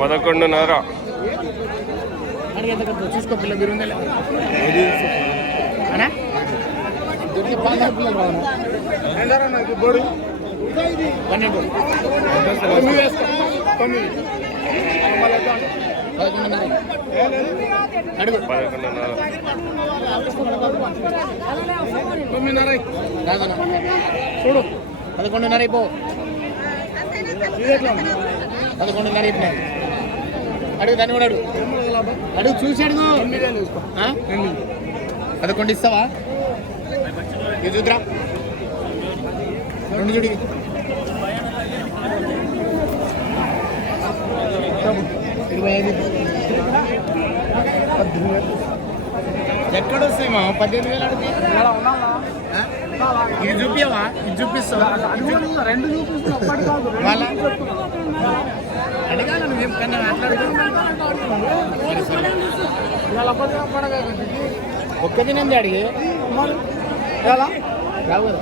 పదకొండున్నర? చూసుకో పిల్ల మీరు పన్నెండు. తొమ్మిది తొమ్మిదిన్నర చూడు. పదకొండున్నర అయిపో. పదకొండున్నర అడుగు దాన్ని కూడా అడుగు. అడుగు చూసి అడుగు? పదకొండు ఇస్తావా? ఇది చూద్రా రెండు చూడు. ఇరవై ఐదు. ఎక్కడ వస్తాయి మా పద్దెనిమిది వేలు అడిగి. ఇది చూపియవా? ఇది చూపిస్తావా? రెండు అడగాల నువ్వేం కన్నా ఒక్క దినంది అడిగి. రావు కదా?